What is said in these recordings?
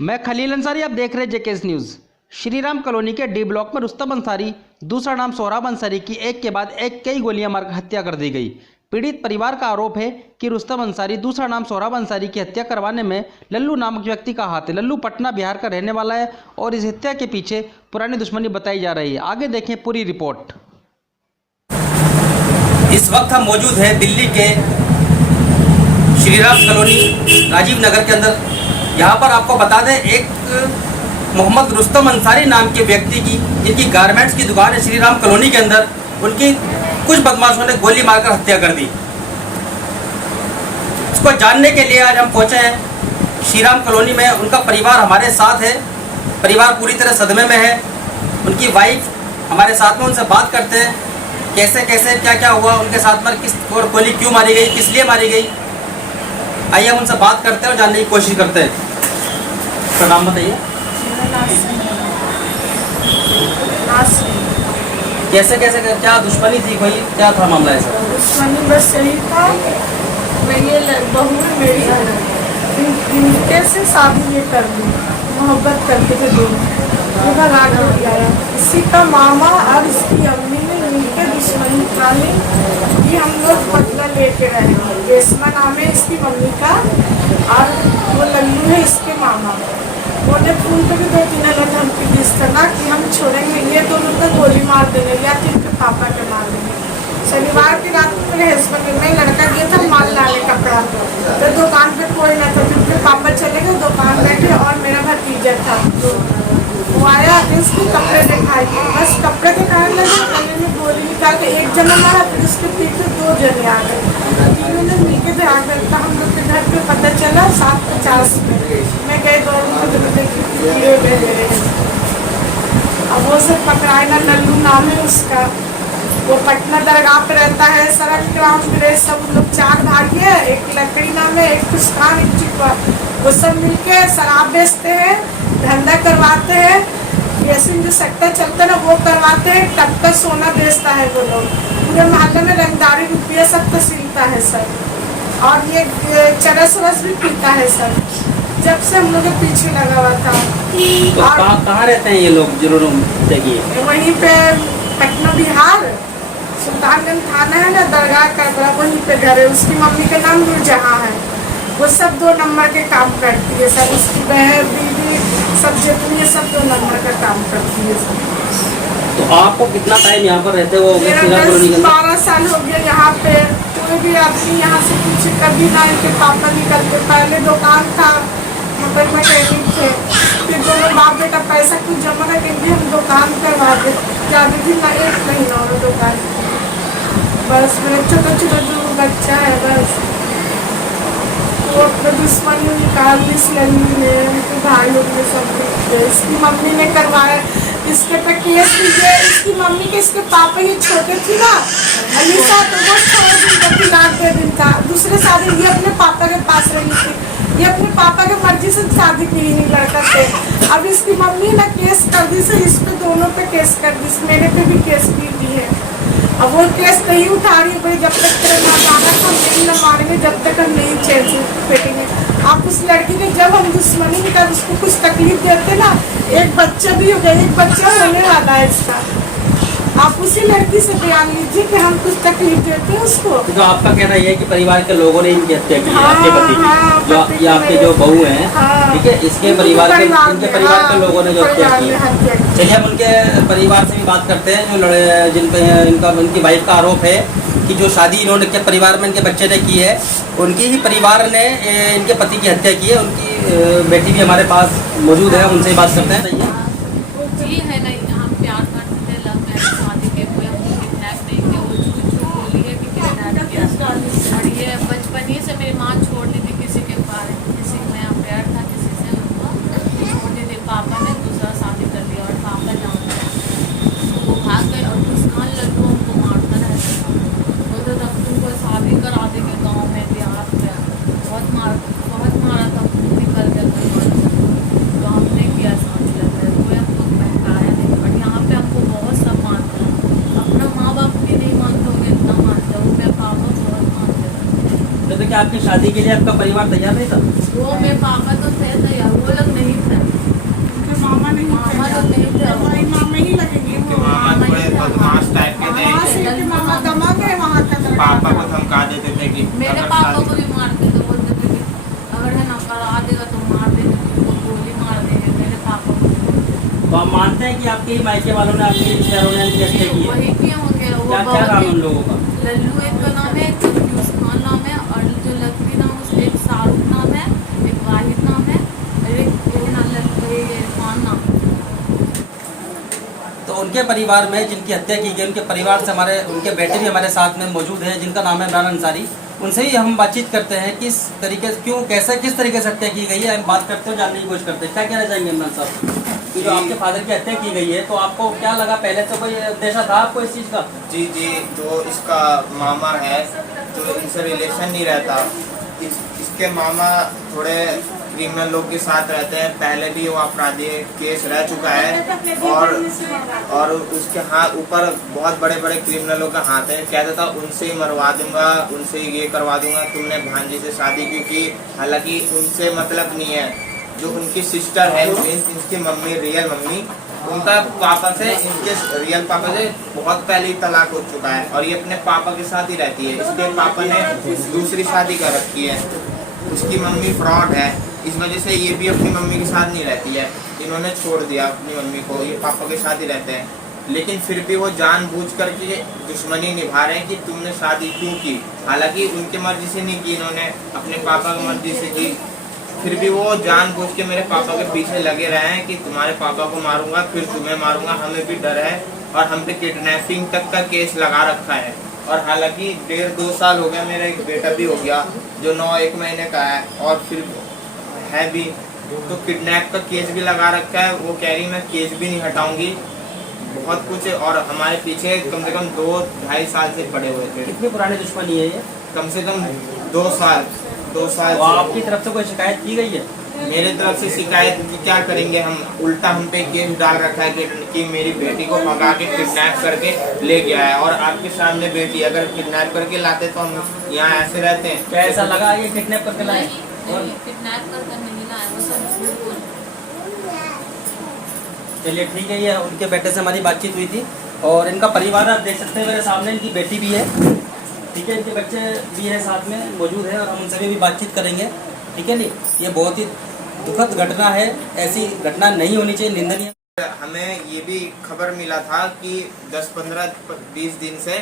मैं खलील अंसारी, आप देख रहे हैं जेकेएस न्यूज़। श्रीराम कॉलोनी के डी ब्लॉक में रुस्तम अंसारी, दूसरा नाम सोहराब अंसारी की एक के बाद एक कई गोलियां मारकर हत्या कर दी गई। पीड़ित परिवार का आरोप है कि रुस्तम अंसारी, दूसरा नाम सोहराब अंसारी की हत्या करवाने में लल्लू नामक व्यक्ति का हाथ है। लल्लू पटना, बिहार का रहने वाला है और इस हत्या के पीछे पुरानी दुश्मनी बताई जा रही है। आगे देखें पूरी रिपोर्ट। इस वक्त हम मौजूद हैं दिल्ली के श्रीराम कॉलोनी राजीव नगर के अंदर। यहाँ पर आपको बता दें, एक मोहम्मद रुस्तम अंसारी नाम के व्यक्ति की, जिनकी गारमेंट्स की दुकान है श्रीराम कॉलोनी के अंदर, उनकी कुछ बदमाशों ने गोली मारकर हत्या कर दी। इसको जानने के लिए आज हम पहुँचे हैं श्रीराम कॉलोनी में। उनका परिवार हमारे साथ है, परिवार पूरी तरह सदमे में है। उनकी वाइफ हमारे साथ में, उनसे बात करते हैं कैसे कैसे क्या क्या हुआ उनके साथ में, किस और गोली क्यों मारी गई, किस लिए मारी गई। आइए हम उनसे बात करते हैं और जानने की कोशिश करते हैं। तो नाम बताइए। कैसे कैसे क्या दुश्मनी थी, कोई क्या था मामला ऐसा? दुश्मनी बस यही था, ये बहू है मेरी, इनके से शादी ये कर दी, मोहब्बत करते थे दोनों। राग हो गया, इसी का मामा और इसकी अम्मी ने मिलकर दुश्मनी निकाली कि हम लोग बदला लेके रहेंगे। रेशमा नाम है इसकी मम्मी का और वो लल्लू है इसके मामा। उन्होंने फोन पे भी 2-3 अलग धमकी दी इस तरह कि हम छोड़ेंगे, ये दोनों को गोली मार देंगे या तो इनके पापा के मार देंगे। शनिवार की रात में मेरे हस्बैंड में लड़का गया था माल लाने कपड़ा, तो दुकान पे कोई ना था, उनके पापा चले गए दुकान बैठे और मेरा भतीजा था तो वो आया, इसको कपड़े दिखाए, बस कपड़े दिखाने लगे, गले में गोली निकाल के एक जना मारा, फिर उसके पीछे 2 जने आ गए, तीनों ने मिलके थे। आ गए तो हम लोग के घर पे पता चला 7:50 में। मैं गई दौड़ अब वो सब पकड़ाए ना, लल्लू नाम है उसका, वो पटना दरगाह पे रहता है, सड़क ग्राउंड में। सब लोग 4 भाई है, एक लकड़ी नाम है, एक खुशखान, एक चिकवा। वो सब मिलके शराब बेचते हैं, धंधा करवाते हैं, ऐसे जो सट्टा चलता है ना वो करवाते हैं, टक्का सोना बेचता है वो लोग। पूरे मोहल्ले में रंगदारी रुपया सब तसीलता है सर, और ये चरस वरस भी पीता है सर, जब से हम लोग के पीछे लगा हुआ था। तो कहाँ रहते हैं ये लोग जिन्होंने देखिए? वहीं पे पटना बिहार सुल्तानगंज थाना है ना, दरगाह का बड़ा, वहीं पे घर है। उसकी मम्मी का नाम नूरजहां है। वो सब 2 नंबर के काम करती है सब, उसकी बहन बीवी सब जितनी है सब 2 नंबर का काम करती है सब। तो आपको कितना टाइम यहाँ पर रहते हो? मेरा 10-12 साल हो गया यहाँ पे। कोई भी आदमी यहाँ से पूछे कभी ना, इनके पापा निकलते। पहले दुकान था, मोटर मैकेनिक थे, फिर दोनों बाप बेटा पैसा कुछ जमा करके हम दुकान करवा दे, ज़्यादा दिन ना 1 महीना हो दुकान। बस मेरा छोटा छोटा जो बच्चा है, बस वो अपना दुश्मनी निकाल दी इस लल्लू ने, उनके भाई लोग ने सब। इसकी मम्मी ने करवाया, इसके पे केस कीजिए। इसकी मम्मी के, इसके पापा ये छोटे थी ना अलीसा, तो वो 6 दिन का तिलाक दे दिन था। दूसरे शादी ये अपने पापा के पास रही थी, ये अपने पापा के मर्जी से शादी की नहीं लड़का से। अब इसकी मम्मी ना केस कर दी से, इस पे दोनों पे केस कर दी, मेरे पे भी केस की दी है। अब वो केस नहीं उठा रही भाई, जब तक तेरे नाबालग हम नहीं न मारेंगे, जब तक हम नहीं चैन से बैठेंगे। आप उस लड़की ने, जब हम दुश्मनी निकाल उसको कुछ तकलीफ देते ना, एक बच्चा भी हो गया, एक बच्चा होने वाला है इसका, आप उसी लड़की से बयान लीजिए कि हम कुछ तकलीफ देते हैं उसको। तो आपका कहना यह है कि परिवार के लोगों ने इनकी हत्या की है? हाँ, आपके पति की, हाँ, जो ये आपके जो बहू हैं, ठीक है, इसके परिवार के, इनके परिवार के लोगों ने जो हत्या की है। चलिए हम उनके परिवार से भी बात करते हैं, जो जिन पे इनकी वाइफ का आरोप है कि जो शादी इन्होंने के परिवार में इनके बच्चे ने की है, उनकी ही परिवार ने इनके पति की हत्या की है। उनकी बेटी भी हमारे पास मौजूद है, उनसे बात करते हैं। जी है नहीं, हम प्यार करते थे, लव मैरिज शादी के, कोई हमको किडनैप नहीं किया। वो झूठ बोली है कि किडनैप किया, और ये बचपन ही से मेरी माँ छोड़ दी थी किसी के पास, किसी में अफेयर था किसी से, उनको छोड़ दी थी। पापा ने दूसरा शादी कर लिया और पापा जानते हैं, वो भाग गए। और खुशखान लल्लू हमको मारता रहता था, बोलते तब तुमको शादी करा देंगे गाँव में, देहात में। बहुत मारा था, निकल गया था, तो हमने किया शादी लगा, कोई हमको बहकाया नहीं। बट यहाँ पे हमको बहुत सब मानता है, अपना माँ बाप भी नहीं मानते होंगे, इतना मानते हो। मेरे पापा बहुत मानते थे। तो क्या आपकी शादी के लिए आपका परिवार तैयार नहीं था? वो मेरे पापा तो थे तैयार, वो लोग नहीं थे। तो आप मानते हैं कि आपके ही मायके वालों ने आपके रिश्तेदारों ने इनकी हत्या की है? वही किए होंगे। वो क्या क्या नाम है उन लोगों का? लल्लू एक का नाम है, एक कंफ्यूज खान नाम है, और जो लकड़ी नाम उसका एक शाहरुख नाम है, एक वाहिद नाम है, और एक खान नाम है। तो उनके परिवार में जिनकी हत्या की गई, उनके परिवार से हमारे उनके बेटे भी हमारे साथ में मौजूद हैं, जिनका नाम है इमरान अंसारी। उनसे ही हम बातचीत करते हैं किस तरीके से, क्यों, कैसे, किस तरीके से हत्या की गई है, हम बात करते हैं, जानने की कोशिश करते हैं। क्या कहना चाहेंगे इमरान साहब कि जो आपके फादर की हत्या की गई है, तो आपको क्या लगा, पहले से कोई अंदेशा था आपको इस चीज़ का? जी, जो इसका मामा है, जो इनसे रिलेशन नहीं रहता, इसके मामा थोड़े क्रिमिनल लोग के साथ रहते हैं। पहले भी वो अपराधी केस रह चुका है और उसके हाथ ऊपर बहुत बड़े बड़े क्रिमिनलों का हाथ है। कहता था उनसे ही मरवा दूंगा, उनसे ही ये करवा दूंगा, तुमने भांजी से शादी क्यों की? हालांकि उनसे मतलब नहीं है। जो उनकी सिस्टर है, इनकी मम्मी, रियल मम्मी, उनका पापा से, इनके रियल पापा से बहुत पहले ही तलाक हो चुका है और ये अपने पापा के साथ ही रहती है। इसके पापा ने दूसरी शादी कर रखी है। उसकी मम्मी फ्रॉड है, इस वजह से ये भी अपनी मम्मी के साथ नहीं रहती है। इन्होंने छोड़ दिया अपनी मम्मी को, ये पापा के साथ ही रहते हैं। लेकिन फिर भी वो जानबूझ करके दुश्मनी निभा रहे हैं कि तुमने शादी क्यों की। हालांकि उनके मर्जी से नहीं की, इन्होंने अपने पापा की मर्जी से की। फिर भी वो जानबूझ के मेरे पापा के पीछे लगे रहे हैं कि तुम्हारे पापा को मारूंगा, फिर तुम्हें मारूंगा। हमें भी डर है और हम पे किडनैपिंग तक का केस लगा रखा है। और हालांकि 1.5-2 साल हो गया, मेरा एक बेटा भी हो गया जो 9-1 महीने का है और फिर है भी, तो किडनैप का केस भी लगा रखा है। वो कह रही मैं केस भी नहीं हटाऊंगी, बहुत कुछ। और हमारे पीछे कम से कम 2-2.5 साल से पड़े हुए थे। कितनी पुरानी दुश्मनी है ये? कम से कम 2 साल। तो आपकी तरफ से कोई शिकायत की गई है? मेरे तरफ से शिकायत की क्या करेंगे हम, उल्टा हम पे केस डाल रखा है कि मेरी बेटी को भगा के किडनैप करके ले गया है। और आपके सामने बेटी अगर किडनैप करके लाते तो हम यहाँ ऐसे रहते हैं? क्या ऐसा लगा ये किडनैप करके लाए? किडनैप कर नहीं लाए, वो सब। चलिए ठीक है, ये उनके बेटे से हमारी बातचीत हुई थी और इनका परिवार आप देख सकते हैं मेरे सामने। इनकी बेटी भी है, ठीक है, इनके बच्चे भी है साथ में मौजूद है और हम उनसे भी बातचीत करेंगे, ठीक है। नहीं, ये बहुत ही दुखद घटना है, ऐसी घटना नहीं होनी चाहिए, निंदनीय। हमें ये भी खबर मिला था कि 10-15-20 दिन से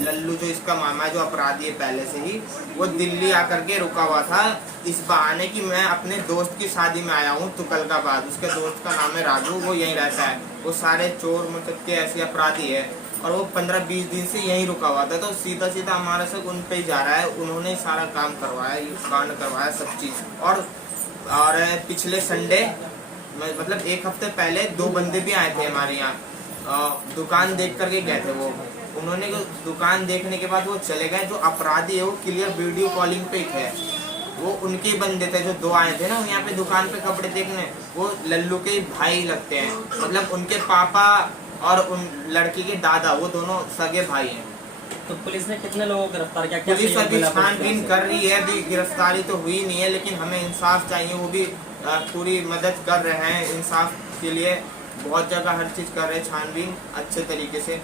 लल्लू जो इसका मामा है, जो अपराधी है पहले से ही, वो दिल्ली आकर के रुका हुआ था इस बहाने कि मैं अपने दोस्त की शादी में आया हूँ तुगलकाबाद। उसके दोस्त का नाम है राजू, वो यहीं रहता है। वो सारे चोर मतलब के ऐसे अपराधी है और वो 15-20 दिन से यहीं रुका हुआ था। तो सीधा सीधा हमारा सब उन पे ही जा रहा है। उन्होंने सारा काम करवाया, कांड करवाया, सब चीज़। और पिछले संडे मतलब 1 हफ्ते पहले 2 बंदे भी आए थे हमारे यहाँ, दुकान देख करके गए थे वो। उन्होंने दुकान देखने के बाद वो चले गए। जो अपराधी है वो क्लियर वीडियो कॉलिंग पे थे, वो उनके ही बंदे थे। जो 2 आए थे ना यहाँ पे दुकान पे कपड़े देखने, वो लल्लू के भाई लगते हैं। मतलब उनके पापा और उन लड़की के दादा, वो दोनों सगे भाई हैं। तो पुलिस ने कितने लोगों को गिरफ्तार किया? पुलिस अभी छानबीन कर रही है, अभी गिरफ्तारी तो हुई नहीं है, लेकिन हमें इंसाफ चाहिए। वो भी पूरी मदद कर रहे हैं इंसाफ के लिए, बहुत जगह हर चीज़ कर रहे हैं, छानबीन अच्छे तरीके से।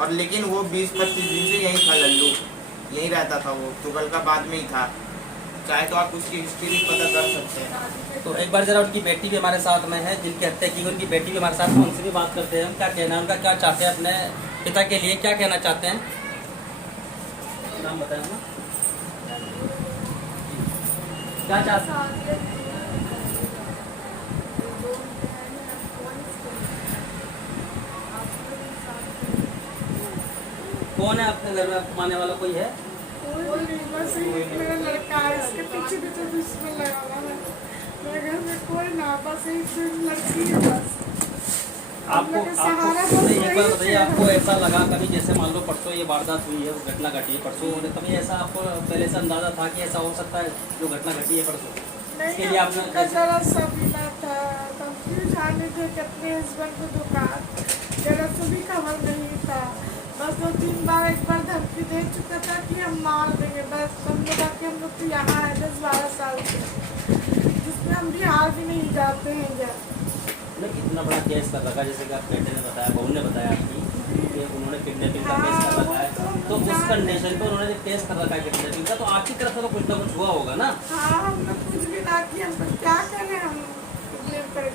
और लेकिन वो 20-25 दिन से यहीं था लल्लू, यहीं रहता था, वो तुगलकाबाद में ही था। चाहे तो आप उसकी हिस्ट्री भी पता कर सकते हैं। तो एक बार जरा उनकी बेटी भी हमारे साथ में है, जिनकी हत्या की, उनकी बेटी भी हमारे साथ में, उनसे भी बात करते हैं। क्या कहना है उनका, क्या चाहते हैं अपने पिता के लिए, क्या कहना चाहते हैं? नाम बताएं ना, क्या चाहते हैं? कौन है आपके घर में कमाने वाला, कोई है? बस एक मेरा लड़का है, इसके पीछे भी तो दुश्मन लगा हुआ है। मेरे घर में कोई ना, बस एक लड़की है बस। आपको एक बार बताइए, आपको ऐसा लगा कभी, जैसे मान लो परसों ये वारदात हुई है, घटना घटी है परसों, कभी ऐसा आपको पहले से अंदाजा था कि ऐसा हो सकता है जो घटना घटी है परसों? इसके लिए आपने जरा सा मिला था, तो क्यों जाने थे कि अपने हस्बैंड को दुकान, जरा से भी खबर नहीं था। बस 2-3 बार एक बार धमकी दे चुका था कि हम मार देंगे। बस समझो बाकी हम लोग तो यहाँ है 10-12 साल से, जिसमें हम बिहार भी नहीं जाते हैं। इतना बड़ा केस कर रखा, जैसे कि आप बेटे ने बताया, बहू ने बताया आपकी कि उन्होंने किडनैपिंग का केस कर रखा है, तो उस कंडीशन पे उन्होंने केस कर रखा है किडनैपिंग का, तो आपकी तरफ से तो कुछ ना कुछ हुआ होगा ना? हाँ, हम लोग कुछ भी ना कि हम क्या करें, हम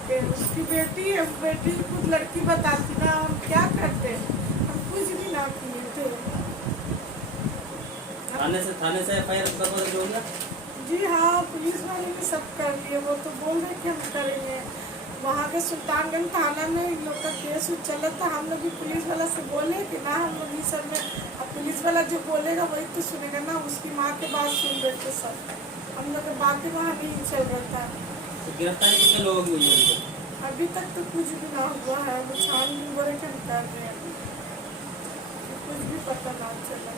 के, उसकी बेटी है, बेटी खुद लड़की बताती ना, हम क्या करते, हम कुछ भी ना किए थे। थाने से FIR दर्ज हो गया? जी हाँ, पुलिस वाले ने सब कर लिए, वो तो बोल रहे कि हम करेंगे। वहाँ के सुल्तानगंज थाना में इन लोग का केस चल रहा था, हम लोग भी पुलिस वाला से बोले कि ना हम लोग इस सब में, अब पुलिस वाला जो बोलेगा वही तो सुनेगा ना, उसकी माँ के बात सुन रहे थे सब, हम लोग की बातें वहाँ नहीं चल रहा था। तो गिरफ्तारी कितने लोगों की हुई है? अभी तक तो कुछ भी ना हुआ है, वो छानबीन बोले कि हम कर रहे हैं, कुछ भी पता ना चला।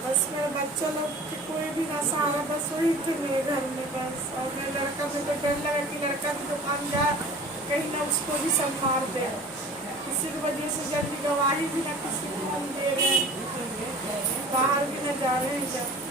बस मेरा बच्चा लोग के कोई भी ना सहारा, बस वही थे मेरे घर में बस। और मेरे लड़का में तो डर लगा कि लड़का भी दुकान जाए कहीं ना उसको भी सब मार दे, किसी की वजह से जल्दी गवाही भी ना किसी को हम दे रहे हैं, बाहर भी ना जा रहे हैं जब।